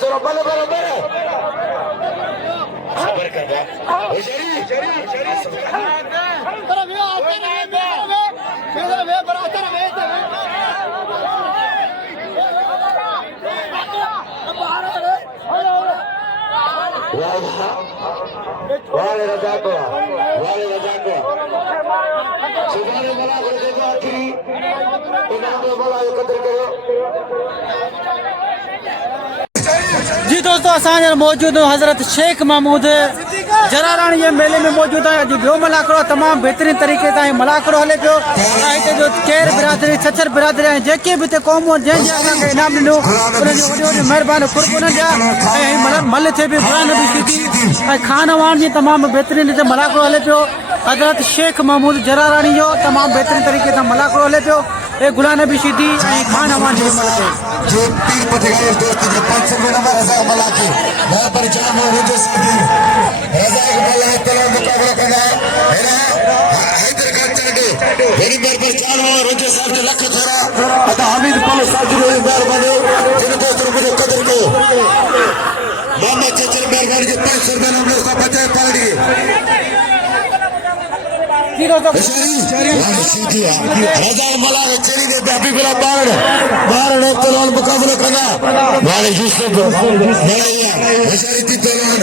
चलो बल्ले बल्ले बल्ले सबर कर बा जरी वाले रजा को सुधारे मला करे देखो आखिरी इनाम में मला एकत्र करो। जी दोस्तों असां मौजूद हज़रत शेख महमूद जराराणी जे मेले में मौजूद है। अॼु ॿियो मलाकड़ो तमामु बहितरीन तरीक़े सां मलाकड़ो हले पियो। हिते जो केर बिरादरी छछर बिरादरी ऐं जेके बि हिते क़ौमूं जंहिंजे असांखे इनाम ॾिनो उन्हनि जो वॾी वॾी महिरबानी क़ुर्ब उन्हनि जा ऐं मल थिए पियो गुलाम नबी सिद्दीक़ी ऐं खान वाण जी तमामु बहितरीन हिते मलाकड़ो हले पियो। हज़रत शेख महमूद जराराणी जो तमामु बहितरीन तरीक़े सां मलाकड़ो हले पियो। ए गुलाम नबी सिद्दीक़ी ऐं खान वाण जी जो तीन पतिगार दोस्त जो 500 नंबर हजार मलाकी यहां पर जाम रुजो साथी रजा इकबाल तला मुकाबला करना है ना हैदर खान चाटे वेरी बार पर चार वाला रुजो साहब जो लख थोड़ा अदा हामिद पल साहब जो बार बने जिन दोस्त रुपए कदर को मोहम्मद चचर मेहरबानी जो 500 रुपए हम लोग का बचाए पाल दिए रजा मला चली ने बाबी गुला बार ने तलवार मुकाबला करना वाले यूसुफ हशरीती तलवार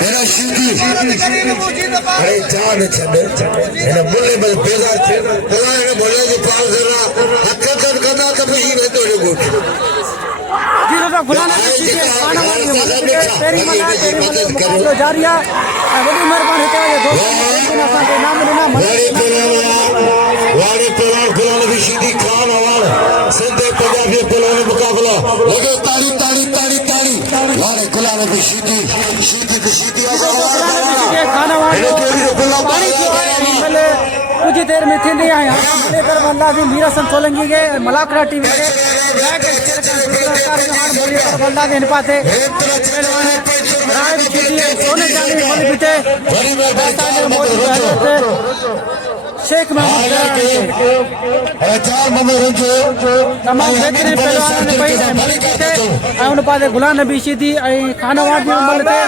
मेरा शिदी अरे जान छड़े ने बोले बस बेजार थे तलवार ने बोले जो पाल जरा हकीकत करना तब ही में तो गोट गुलाम नबी सिद्दीक़ी खान वाण जी तेरी मुकाबलो जारी आहे ऐं वॾी महिरबानी हिते दोस्त असांखे इनाम ॾिना वाड़े पहलवान गुलाम नबी सिद्दीक़ी खान वाण सिंध पंजाबी पहलवान मुकाबला लगे ताड़ी ताड़ी ताड़ी ताड़ी वाड़े गुलाम नबी सिद्दीक़ी खान वाण कुछ देर में थी नहीं आया लेकर बल्ला भी मीरा सन सोलंकी के मलाकड़ा टीवी के बल्ला भी पाते सोने जाने फल बीते शेख महमूद तमाम बेहतरीन पहलवान ने भाई उन पासे गुलाम नबी सिद्दीक़ी ऐं खान वाण जी उमर ते